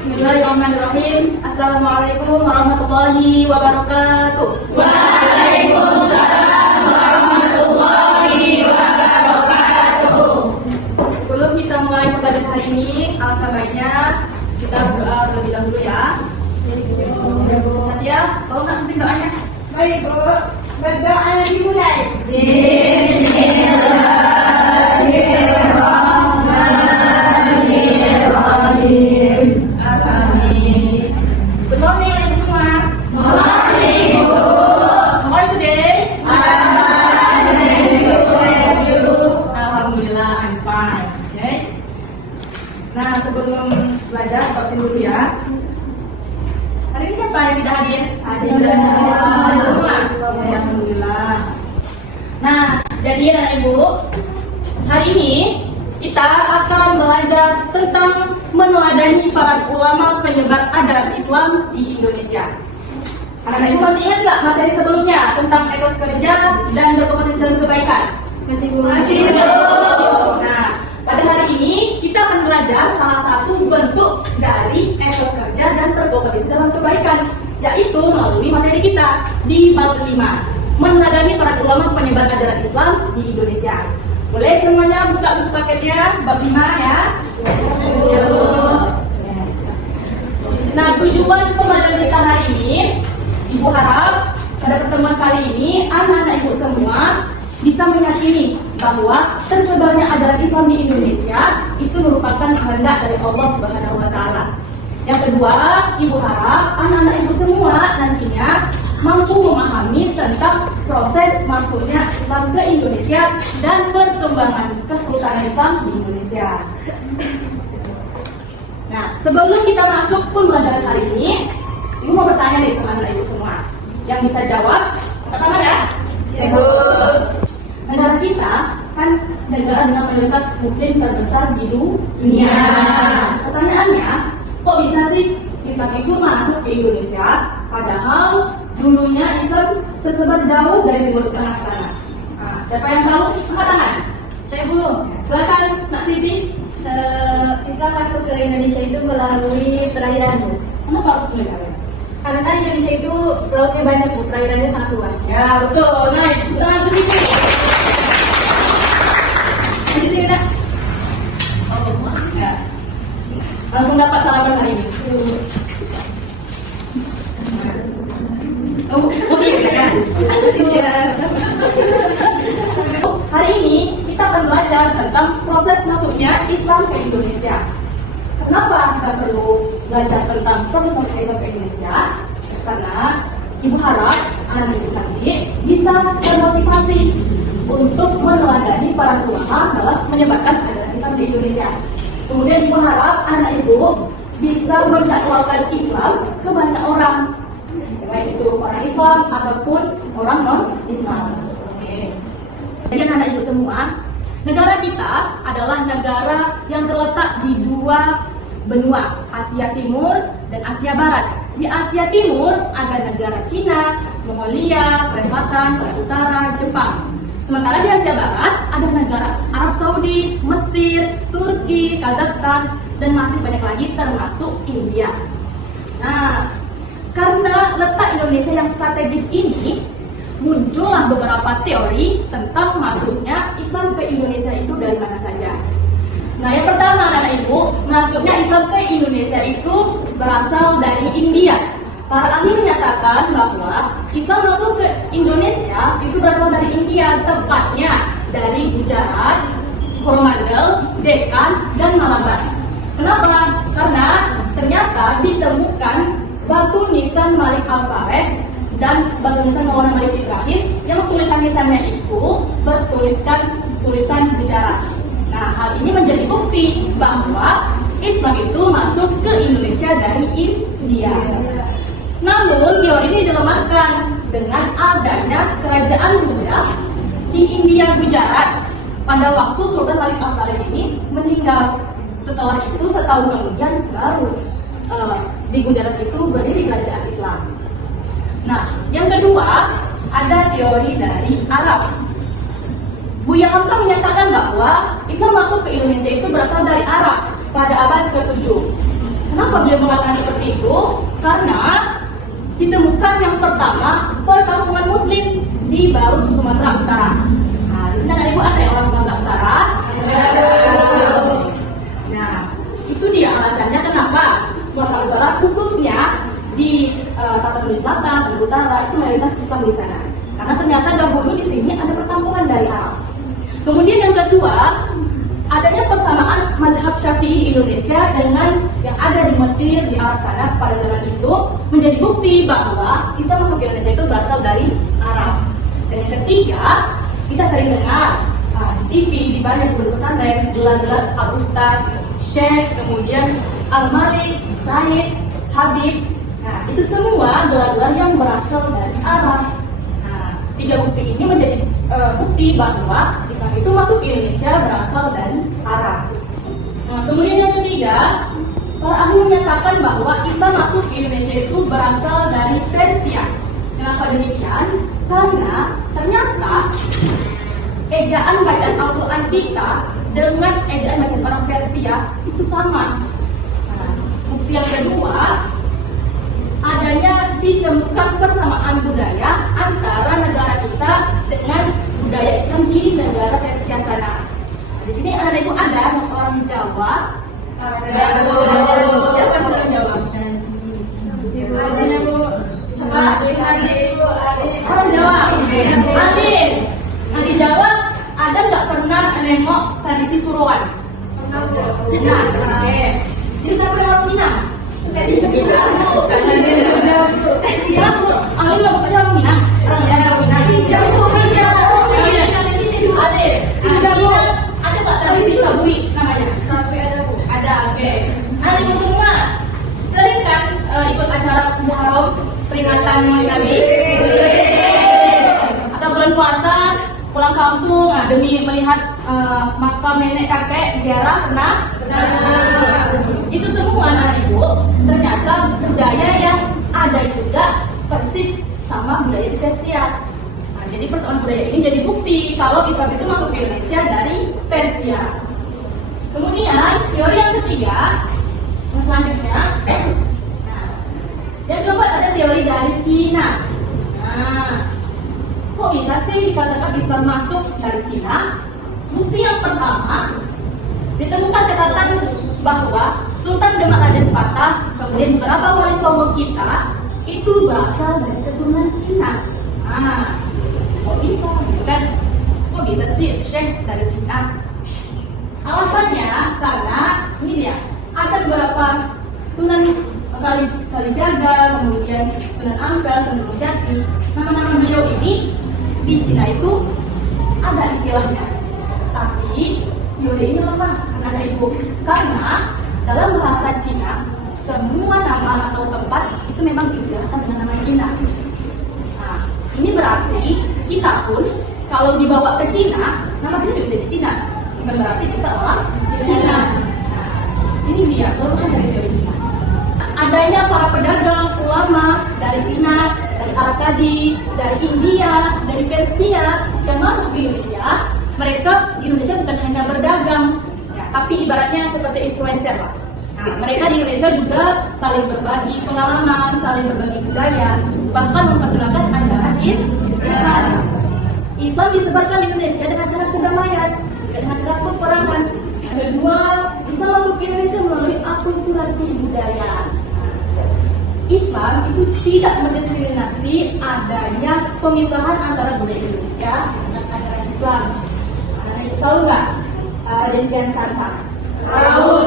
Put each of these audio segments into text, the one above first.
Bismillahirrahmanirrahim. Assalamualaikum warahmatullahi wabarakatuh. Waalaikumsalam warahmatullahi wabarakatuh. Sebelum kita mulai pembelajaran hari ini, alangkah baiknya kita berdoa terlebih dahulu ya. Satya, tolong nak pimpin doanya. Baik, Bu. Berdoa dimulai. Bismillahirrahmanirrahim. Amin. Good morning, anak semua. Morning, Bu. How are you today? Alhamdulillah, I'm fine. Okay. Nah, sebelum belajar, vaksin dulu ya. Hari ini siapa yang tidak hadir? Ada semua. Ya, alhamdulillah. Nah, jadi anak ibu, hari ini kita akan belajar tentang meneladani para ulama penyebar ajaran Islam di Indonesia. Anak ibu masih ingat nggak materi sebelumnya tentang etos kerja dan berkompetisi dalam kebaikan? Masih, Bu. Nah, pada hari ini kita akan belajar salah satu bentuk dari etos kerja dan berkompetisi dalam kebaikan, yaitu melalui materi kita di bab 5, meneladani para ulama penyebar ajaran Islam di Indonesia. Boleh semuanya buka buku paketnya bab 5 ya. Nah, tujuan pembelajaran kita hari ini, Ibu harap pada pertemuan kali ini anak-anak ibu semua bisa meyakini bahwa tersebarnya ajaran Islam di Indonesia itu merupakan kehendak dari Allah Subhanahu wa taala. Yang kedua, Ibu harap anak-anak ibu semua nantinya mampu memahami tentang proses masuknya Islam ke Indonesia dan perkembangan kesultanan Islam di Indonesia. Nah, sebelum kita masuk pembelajaran hari ini, Ibu mau bertanya nih sama anak ibu semua. Yang bisa jawab, angkat tangan ya. Ibu. Negara kita kan negara dengan mayoritas muslim terbesar di dunia. Pertanyaannya, kok bisa sih Islam itu masuk ke Indonesia, padahal dulunya Islam tersebar jauh dari timur ke tengah sana? Nah, siapa yang tahu? Angkat tangan. Saya, Bu. Silakan, Nak Siti. Islam masuk ke Indonesia itu melalui perairan, Bu. Kenapa harus belajar? Karena Indonesia itu lautnya banyak, Bu. Perairannya sangat luas. Ya, betul. Nice. Tangan ke sini. Di sini, Nak. Ya. Langsung dapat sarapan hari ini. Hari ini kita akan belajar tentang proses masuknya Islam ke Indonesia. Kenapa kita perlu belajar tentang proses masuknya Islam ke Indonesia? Karena Ibu harap anak ibu nanti bisa termotivasi untuk meneladani para ulama dalam menyebarkan ajaran Islam di Indonesia. Kemudian Ibu harap anak ibu bisa mendakwahkan Islam ke banyak orang, baik itu orang Islam ataupun orang non-Islam. Oke. Jadi anak ibu semua, negara kita adalah negara yang terletak di dua benua, Asia Timur dan Asia Barat. Di Asia Timur ada negara Cina, Mongolia, Korea Selatan, Korea Utara, Jepang. Sementara di Asia Barat ada negara Arab Saudi, Mesir, Turki, Kazakhstan, dan masih banyak lagi termasuk India. Nah, karena letak Indonesia yang strategis ini, muncullah beberapa teori tentang masuknya Islam ke Indonesia itu dari mana saja. Nah, yang pertama anak ibu, masuknya Islam ke Indonesia itu berasal dari India. Para ahli menyatakan bahwa Islam masuk ke Indonesia itu berasal dari India, tepatnya dari Gujarat, Coromandel, Deccan, dan Malabar. Kenapa? Karena ternyata ditemukan batu nisan Malik Al-Saleh dan batu nisan Maulana Malik Ibrahim yang tulisan-tulisannya itu bertuliskan tulisan Gujarat. Nah, hal ini menjadi bukti bahwa Islam itu masuk ke Indonesia dari India. Namun, teori ini dilemahkan dengan adanya kerajaan Buddha di India Gujarat pada waktu Sultan Malik Al-Saleh ini meninggal. Setelah itu, setahun kemudian baru di Gujarat itu berdiri kerajaan Islam. Nah, yang kedua, ada teori dari Arab. Buya Hamka menyatakan bahwa Islam masuk ke Indonesia itu berasal dari Arab pada abad ke-7. Kenapa beliau mengatakan seperti itu? Karena ditemukan yang pertama perkampungan Muslim di Baru Sumatera Utara. Nah, di sini ibu ada yang orang Sumatera Utara. Nah, itu dia alasannya kenapa Sumatera Utara khususnya di Tapanuli Selatan dan Utara itu mayoritas Islam di sana. Karena ternyata dahulu di sini ada perkampungan dari Arab. Kemudian yang kedua, adanya persamaan mazhab Syafi'i di Indonesia dengan yang ada di Mesir, di Arab sana pada zaman itu menjadi bukti bahwa Islam masuk ke Indonesia itu berasal dari Arab. Dan yang ketiga, kita sering dengar di TV, di banyak pondok pesantren, gelar-gelar Al Ustaz, Syekh, kemudian Al Malik, Said, Habib. Nah, itu semua gelar-gelar yang berasal dari Arab. Nah, tiga bukti ini menjadi bukti bahwa Islam itu masuk ke Indonesia berasal dari Arab. Nah, kemudian yang ketiga, para ahli menyatakan bahwa Islam masuk ke Indonesia itu berasal dari Persia. Kenapa demikian? Karena ternyata ejaan bacaan Al-Quran kita dengan ejaan bacaan orang Persia itu sama. Nah, bukti yang kedua, adanya ditemukan persamaan budaya antara negara kita dengan budaya Islam di negara Persia sana. Di sini ada ibu ada orang Jawa. Siapa orang Jawa? Siapa? Orang Jawa. Adin. Di Jawa ada nggak pernah nengok tradisi suruhan? Nah, jadi siapa yang orang Minang? Amin lo pokoknya orang Minang. Ada nggak tradisi tabui namanya? Ada, oke. Ibu semua sering kan ikut acara Muharram peringatan Maulid Nabi? Atau bulan puasa pulang kampung demi melihat makam nenek kakek ziarah pernah? Itu semua anak ibu ternyata budaya yang ada juga persis sama budaya di Persia. Nah, jadi persoalan budaya ini jadi bukti kalau Islam itu masuk ke Indonesia dari Persia. Kemudian teori yang ketiga, yang selanjutnya, yang keempat ada teori dari Cina. Nah, kok bisa sih dikatakan Islam masuk dari Cina? Bukti yang pertama, ditemukan catatan bahwa Sultan Demak Raden Fatah, kemudian beberapa wali songo kita itu berasal dari keturunan Cina. Nah, kok bisa? Kan? Kok bisa sih Syekh dari Cina? Alasannya karena ini dia, ada beberapa Sunan Kalijaga, kemudian Sunan Ampel, Sunan Jati. Nama-nama beliau ini di Cina itu ada istilahnya, tapi teori ini lemah anak ibu, karena dalam bahasa Cina semua nama atau tempat itu memang diistilahkan dengan nama Cina. Nah, ini berarti kita pun kalau dibawa ke Cina, nama kita juga jadi Cina, bukan berarti kita orang Cina. Nah, ini dia kelemahan dari teori Cina. Adanya para pedagang ulama dari Cina, dari Arab tadi, dari India, dari Persia yang masuk ke Indonesia. Mereka di Indonesia bukan hanya berdagang, ya, tapi ibaratnya seperti influencer lah. Nah, mereka di Indonesia juga saling berbagi pengalaman, saling berbagi budaya, bahkan memperkenalkan ajaran Islam. Islam disebarkan di Indonesia dengan cara kedamaian, dengan cara peperangan. Kedua, bisa masuk ke Indonesia melalui akulturasi budaya. Islam itu tidak mendiskriminasi adanya pemisahan antara budaya Indonesia dengan ajaran Islam. Tahu nggak Raden Kian Santang? Tahu.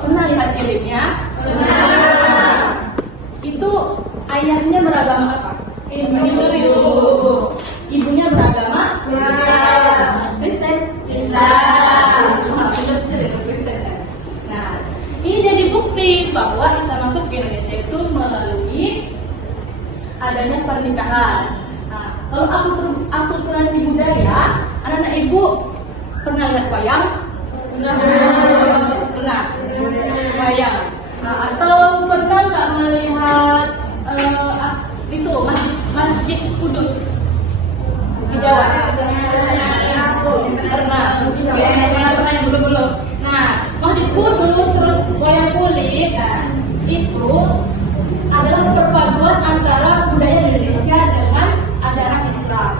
Pernah lihat filmnya? Pernah. Itu ayahnya beragama apa? Ibunya beragama? Kristen. Kristen. Nah, ini jadi bukti bahwa kita masuk ke Indonesia itu melalui adanya pernikahan. Nah, kalau akulturasi budaya, anak-anak ibu pernah lihat wayang? Pernah. Wayang. Nah, atau pernah nggak melihat itu Masjid Kudus di Jawa? Pernah. Pernah yang belum. Nah, Masjid Kudus terus wayang kulit Masjid itu adalah perpaduan antara budaya Indonesia dengan ajaran Islam.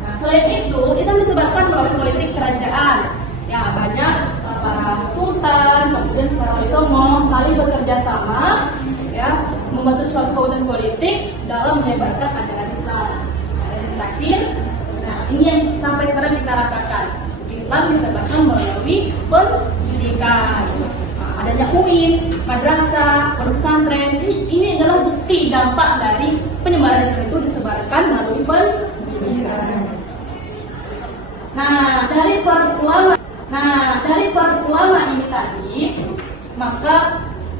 Nah, selain itu disebarkan melalui politik kerajaan. Ya, banyak para sultan, kemudian para wali songo saling bekerja sama, ya, membantu suatu kawasan politik dalam menyebarkan ajaran Islam. Dan yang terakhir, nah ini yang sampai sekarang kita rasakan, Islam disebarkan melalui pendidikan. Nah, adanya UIN, madrasah, pondok pesantren, ini adalah bukti dampak dari penyebaran Islam itu disebarkan melalui pendidikan. Nah, dari para ulama ini tadi, maka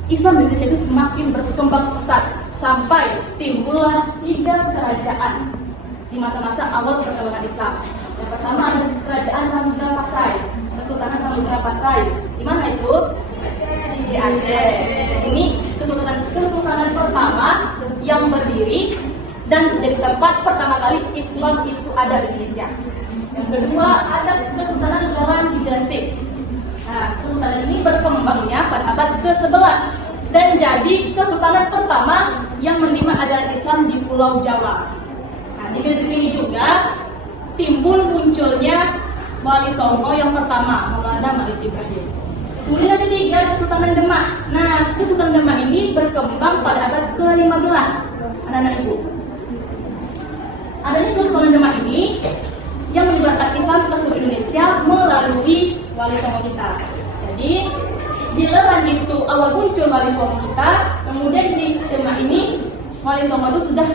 Islam di Indonesia itu semakin berkembang pesat sampai timbullah 3 kerajaan di masa-masa awal perkembangan Islam. Yang pertama ada kerajaan Samudra Pasai, Kesultanan Samudra Pasai. Di mana itu? Di Aceh. Ini kesultanan pertama yang berdiri dan menjadi tempat pertama kali Islam itu ada di Indonesia. Yang kedua ada Kesultanan Sulawesi di Gresik. Nah, kesultanan ini berkembangnya pada abad ke-11 dan jadi kesultanan pertama yang menerima ajaran Islam di Pulau Jawa. Nah, di Gresik ini juga munculnya Wali Songo yang pertama, Maulana Malik Ibrahim. Kemudian ada 3 Kesultanan Demak. Nah, Kesultanan Demak ini berkembang pada abad ke-15. Anak-anak ibu. Adanya Kesultanan Demak ini yang menyebarkan Islam ke seluruh Indonesia melalui Wali Songo kita. Jadi di Leran itu awal muncul Wali Songo kita, kemudian di Demak ini Wali Songo itu sudah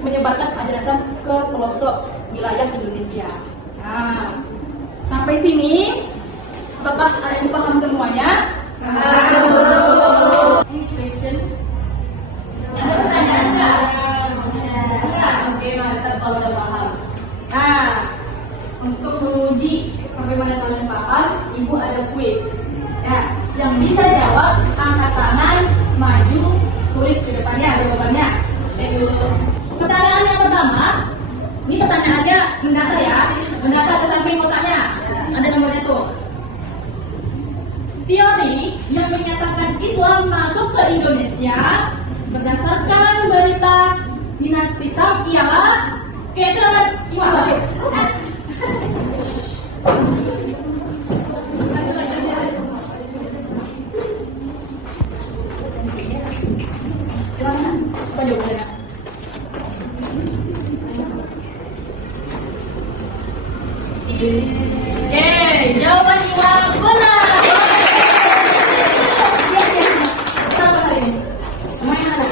menyebarkan ajaran ke pelosok wilayah Indonesia. Nah, sampai sini apakah ada yang paham semuanya? Any question? Ada pertanyaan enggak? Enggak? Oke, mantap kalau udah paham. Nah, untuk menguji sampai mana kalian paham, ibu ada kuis. Ya, yang bisa jawab angkat tangan, maju, tulis di depannya jawabannya. Pertanyaan yang pertama, ini pertanyaannya mendata ya, mendata ke samping kotaknya, ada nomornya tuh. Teori yang menyatakan Islam masuk ke Indonesia berdasarkan berita dinasti Tang ialah, oke silakan Iwan. Apa jawabannya? Jawaban Iwan benar. Apa hari ini? Mana?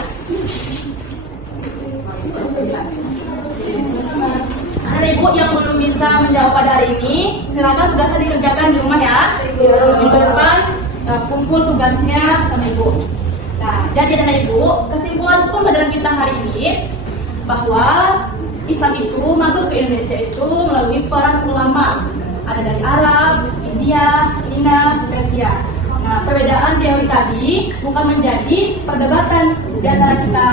Ada ibu yang belum bisa menjawab pada hari ini, silakan tugasnya dikerjakan di rumah ya. Minggu depan kumpul tugasnya sama ibu. Nah, jadi anak ibu, kesimpulan pembelajaran kita hari ini bahwa Islam itu masuk ke Indonesia itu melalui para ulama. Ada dari Arab, India, Cina, Persia. Nah, perbedaan teori tadi bukan menjadi perdebatan di antara kita,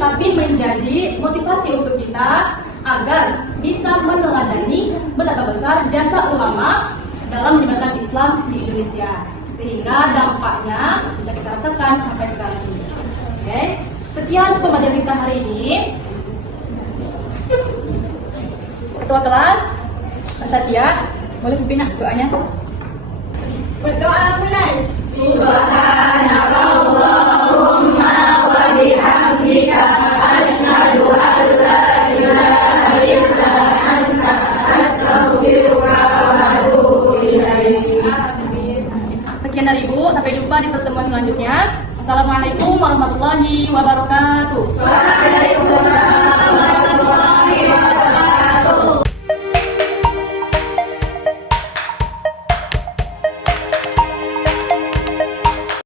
tapi menjadi motivasi untuk kita agar bisa meneladani betapa besar jasa ulama dalam menyebarkan Islam di Indonesia. Sehingga dampaknya bisa kita rasakan sampai sekarang ini. Oke, sekian pembelajaran kita hari ini. Ketua kelas, Mas Satya, boleh pimpin doanya? Berdoa mulai. Subhanakallahumma wa bihamdika asyhadu an la ilaha illa anta astaghfiruka wa atubu ilaik. Sekian dari Ibu, sampai jumpa di pertemuan selanjutnya. Assalamualaikum warahmatullahi wabarakatuh.